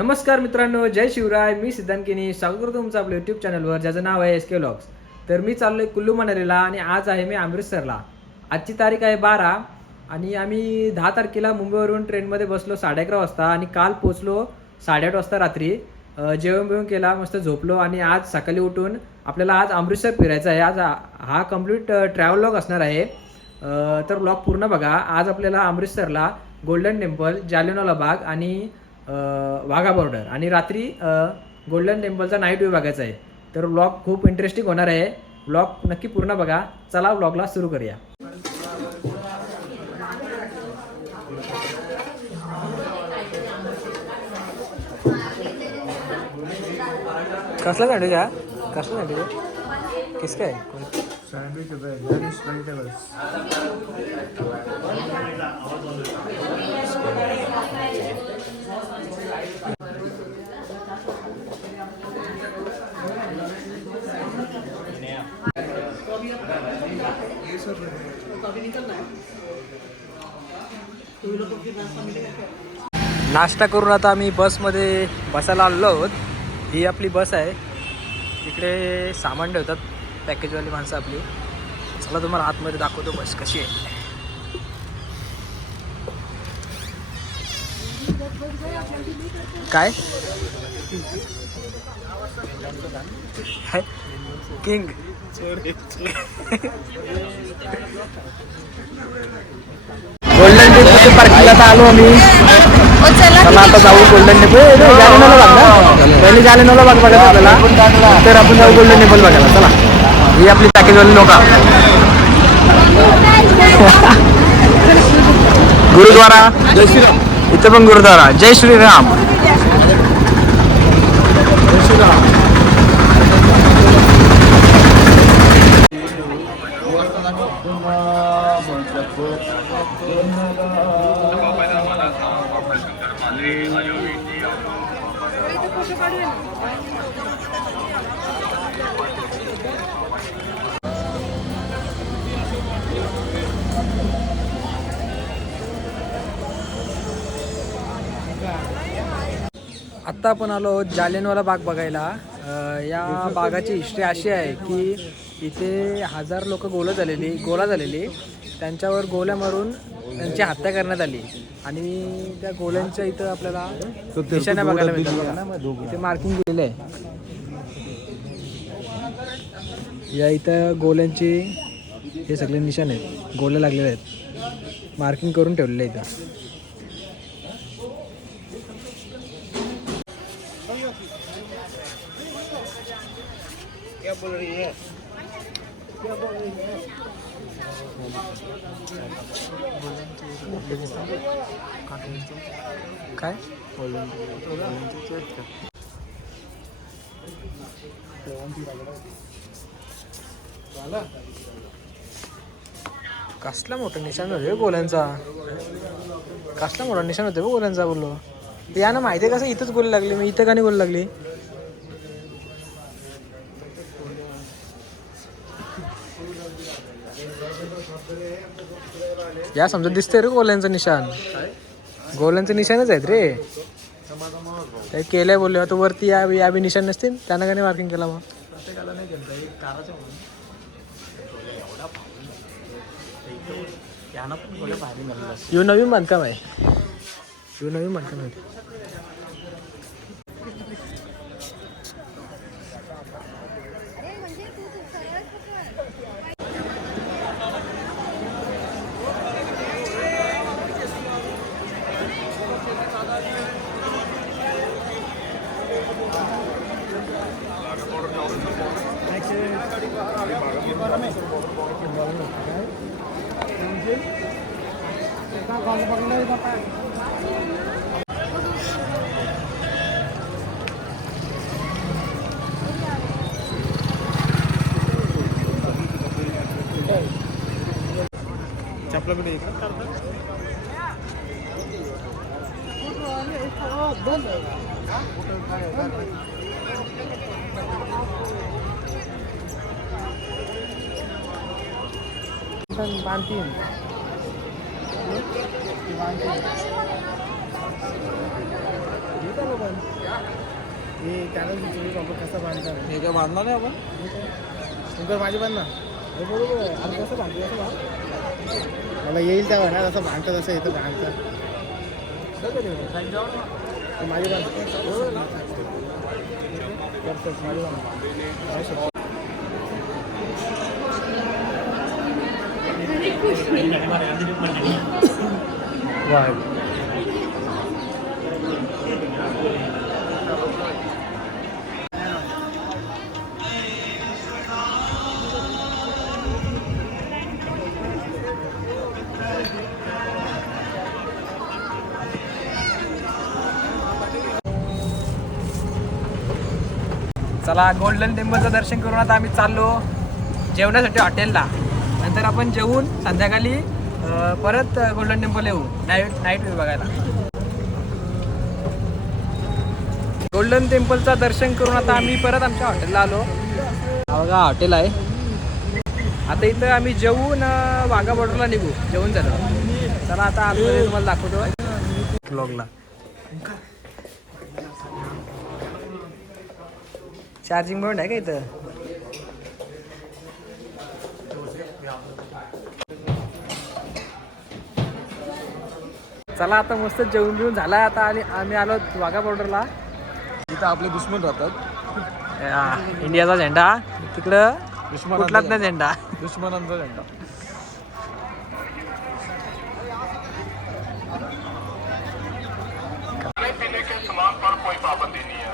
नमस्कार मित्रांनो, जय शिवराय. मी सिद्धांत केनी स्वागत करतो तुमचं आपल्या यूट्यूब चॅनलवर ज्याचं नाव आहे SK व्लॉग्स. तर मी चाललो आहे कुल्लू मनालीला आणि आज आहे मी अमृतसरला. आजची तारीख आहे 12 आणि आम्ही 10 तारखेला मुंबईवरून ट्रेनमध्ये बसलो 11:30 वाजता आणि काल पोचलो 8:30 वाजता रात्री. जेवण बिवण केला, मस्त झोपलो आणि आज सकाळी उठून आपल्याला आज अमृतसर फिरायचं आहे. आज हा कंप्लीट ट्रॅव्हल व्लॉग असणार आहे. तर व्लॉग पूर्ण बघा. आज आपल्याला अमृतसरला गोल्डन टेम्पल, जालियनवाला बाग आणि वाघा बॉर्डर आणि रात्री गोल्डन टेम्पलचा नाईट व्ह्यू बघायचा आहे. तर व्लॉग खूप इंटरेस्टिंग होणार आहे. व्लॉग नक्की पूर्ण बघा. चला व्लॉगला सुरू करूया. कसला सँडविच आहे? कसला सँडविच आहे? किसका आहे? Sandwich vegetables. नाश्ता करून आता आम्ही बसमध्ये बसायला आलो आहोत. ही आपली बस आहे. इकडे सामान ठेवतात पॅकेजवाली माणसं आपली. चला तुम्हाला आतमध्ये दाखवतो बस कशी आहे. काय किंग गोल्डन टेम्पल पार्किंगला आता आलो आम्ही. चला आता जाऊ गोल्डन टेम्पल. जालियनवाला बाग ना, पहिले जालियनवाला बाग बघायचा आपल्याला, तर आपण जाऊ गोल्डन टेम्पल बघायला. चला, ही आपली पॅकेजवाली लोक. गुरुद्वारा जय श्रीराम. इथं पण गुरुद्वारा जय श्रीराम. जय श्रीराम. आत्ता आपण आलो आहोत जालियनवाला बाग बघायला. या बागाची हिस्ट्री अशी आहे की इथे 1000 लोक गोला झालेली. त्यांच्यावर गोळ्या मारून त्यांची हत्या करण्यात आली आणि त्या गोळ्यांच्या इथं आपल्याला निशाण्या बघायला मिळतात. बघा ना, इथे मार्किंग केलेलं आहे. या इथं गोळ्यांची हे सगळे निशाण आहेत, गोळ्या लागलेले आहेत, मार्किंग करून ठेवलेलं आहे इथं. क्या बोल रही है? काय कसला मोठा निशाण होते गोल्यांचा. कसला मोठा निशाण होते गोल्यांचा बोललो. यांना माहिती आहे कसं इथंच गोली लागली, मी इथं का नाही गोली लागली. या समजा दिसतंय रे गोल्यांचं निशाण. गोल्यांचं निशाणच आहेत रे. काही केलंय बोलले आता वरती या बी निशाण नसतील, त्यांना का नाही मार्किंग केला. मग यो नवीन बांधकाम आहे. यो नवीन बांधकाम आहे. आपल्याकडे बांधतील हे त्याला विचारू आपण कसं बांधतात. हे काय बांधला नाही आपण. तुमचं माझी बांध ना. हे बरोबर आहे. आम्ही कसं बांधतो असं बांध. मला येईल त्या ना तसं बांधतं तसं येतं बांधतं. माझी बांध माझी बांध. चला गोल्डन टेम्पलचं दर्शन करून आता आम्ही चाललो जेवणासाठी हॉटेलला. नंतर आपण जेवून संध्याकाळी परत गोल्डन टेम्पल येऊ नाईट व्ह्यू बघायला. गोल्डन टेम्पलचं दर्शन करून आता आम्ही परत आमच्या हॉटेलला आलो. हा बघा हॉटेल आहे. आता इथं आम्ही जेवून वाघा बॉर्डरला निघू. जेवून झालं. चला आता आतमध्ये तुम्हाला दाखवतो व्लॉगला. चार्जिंग पॉईंट आहे का इथं. चला आता मस्त जेवून बिवून झाला आता आणि आम्ही आलो वाघा बॉर्डरला. इथं आपले दुश्मन राहतात. इंडियाचा झेंडा तिकडं कुठलाच नाही झेंडा. दुश्मनांचा झेंडा. पीने के सामान पर कोई पाबंदी नहीं है.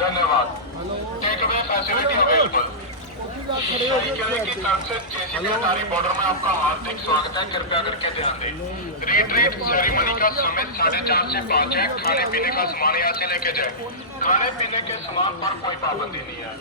धन्यवाद. Take away facility available. की नाम से जैसी सरकारी बॉर्डर में आपका हार्दिक स्वागत है. कृपया करके ध्यान दें. रिट्रीट सेरेमनी का समय 4:30 से 5 है. खाने पीने का सामान यहाँ से लेके जाए. खाने पीने के सामान पर कोई पाबंदी नहीं है.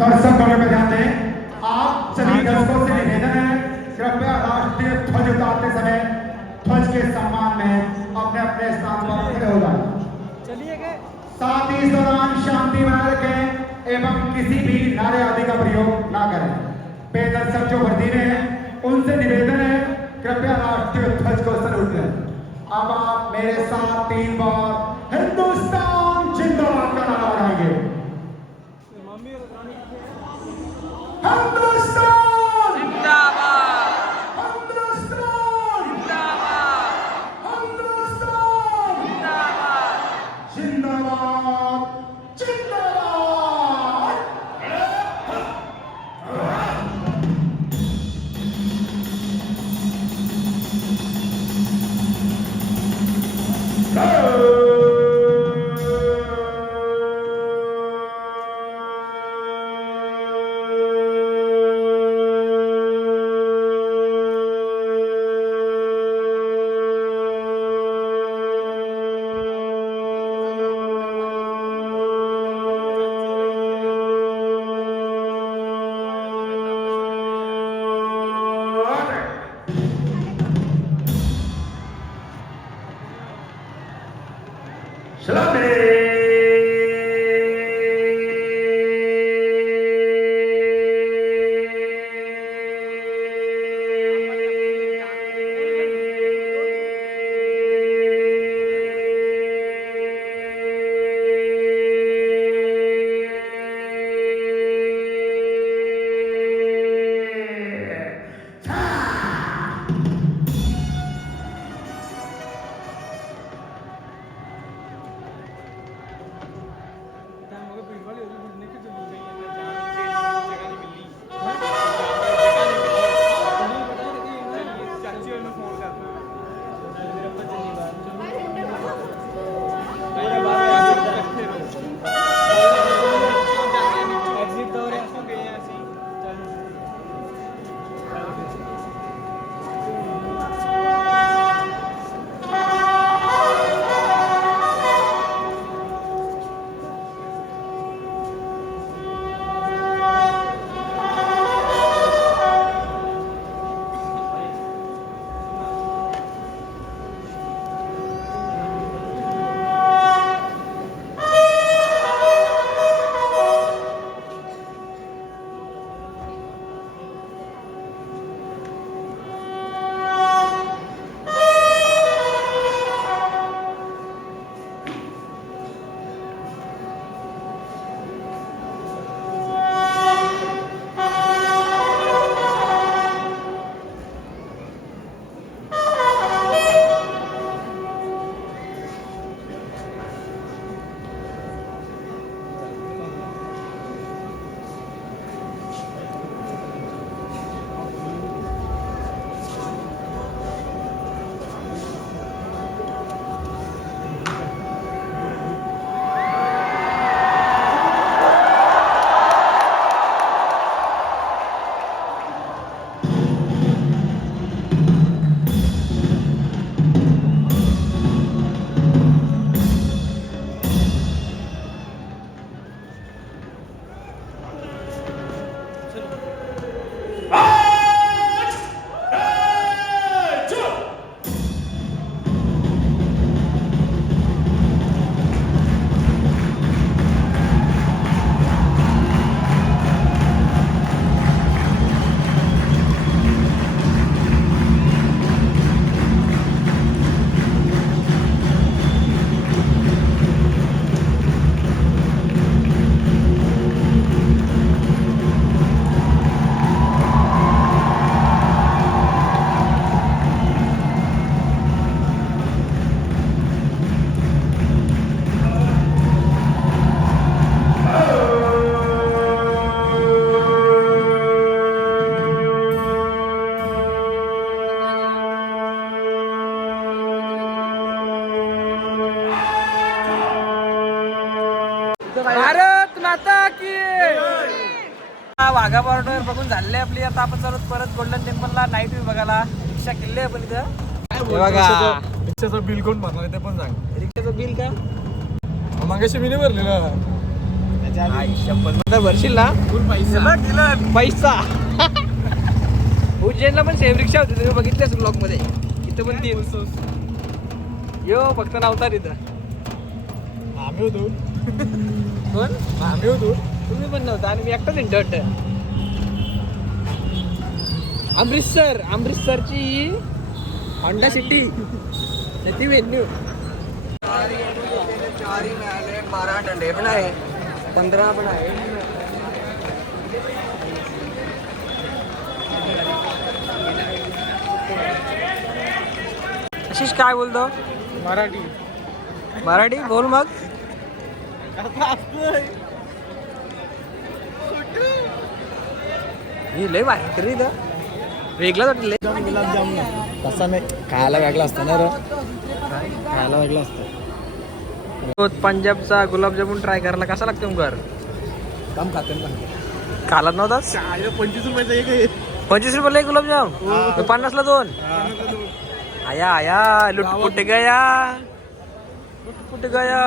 दर्शक बगल में ध्यान दें। आप सभी दर्शकों से निवेदन है, कृपया राष्ट्रीय ध्वज उतारते समय ध्वज के सम्मान में अपने अपने स्थान पर खड़े हो जाएं। साथ ही इस दौरान शांति बनाए रखें एवं किसी भी नारे आदि का प्रयोग ना करें। बेदर्शक जो वर्दी में है उनसे निवेदन है, कृपया राष्ट्रीय ध्वज को सैल्यूट करें। अब आप मेरे साथ 3 बार हिंदुस्तान जिंदाबाद का नारा लगाएंगे। हिंदुस्तान जिंदाबाद. हिंदुस्तान जिंदाबाद. हिंदुस्तान जिंदाबाद. जिंदाबाद जिंदाबाद। भारत माता की वाघा बॉर्डर बघून झाले आपली. आता आपण चालू परत गोल्डन टेम्पलला नाईट व्ह्यू बघायला. रिक्षा केली आहे पण इथं बघा. रिक्षाचं बिल कोण भरणार आहे ते पण सांग. रिक्षाचं बिल का मागाशी मी नाही भरलेलं. भरशील ना पैसा. उज्जैनला पण सेम रिक्षा होती तुम्ही बघितल्याच ब्लॉक मध्ये. इथं पण ती यो फक्त नव्हता तिथं. आम्ही होतो. कोण आम्ही होतो. तुम्ही पण नव्हता आणि मी एकटाच इंटरट. अमृतसरची होंडा सिटी ती व्हेन्यू. 4 मिळाले, 12 डंडे पण आहे, 15 पण आहे. आशिष काय बोलतो? मराठी बोल मग. ही लय भारी रे इथं. वेगळाच वाटलं. गुलाबजाम तसा नाही खायला वेगळा असतं ना रे. खायला वेगळा असतं. पंजाबचा गुलाबजामुन ट्राय करायला कसा लागतो घर? काम खाते ना. खालाच नव्हता. 25 रुपयाचा एक आहे. 25 रुपयाला एक गुलाबजाम, 50ला 2. आया आया लुट कुठे गया, कुठे गया.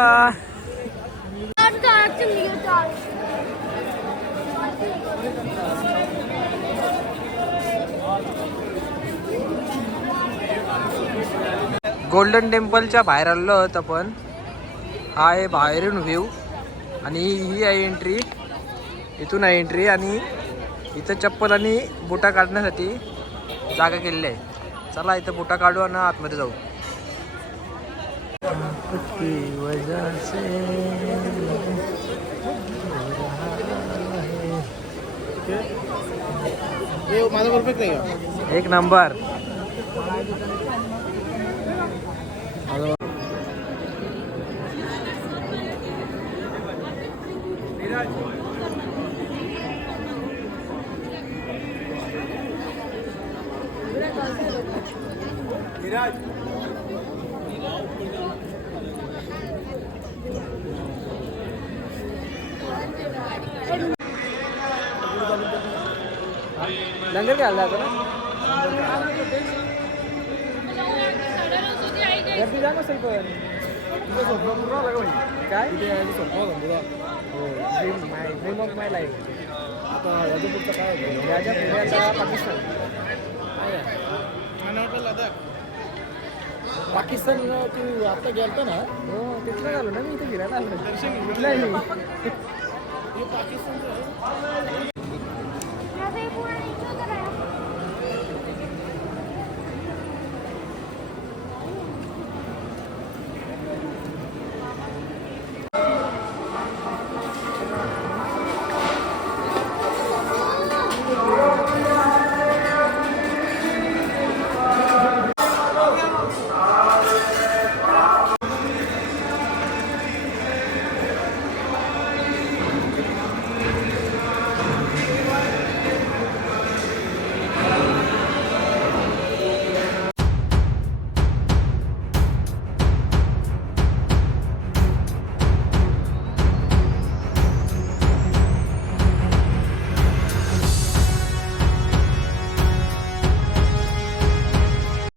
गोल्डन टेम्पलच्या बाहेर आलो आहोत आपण. हा आहे बाहेरून व्ह्यू आणि ही आहे एंट्री. इथून आहे एंट्री आणि इथं चप्पल आणि बुटा काढण्यासाठी जागा केलेली आहे. चला इथं बुटा काढू आणि आतमध्ये जाऊ. हे माझं परफेक्ट आहे का? एक नंबर. लंगर घ्यायला जातो ना. गर्दी जा नसेल पण तुझं स्वप्न पूर्ण झालं का भाई? काय इथे यायचं स्वप्न होतं तुझं. हो ड्रीम ऑफ माय लाईफ. आता याच्या पुढचं काय होतं? याच्या पुण्याचा पाकिस्तान. आणि वाटलं लडाख. पाकिस्तान तू आता गेलता ना? हो तिथलं झालो ना मी इथे फिरायला आलो. दर्शन घेतलं. कुठलं आहे मी? हे पाकिस्तानचं आहे.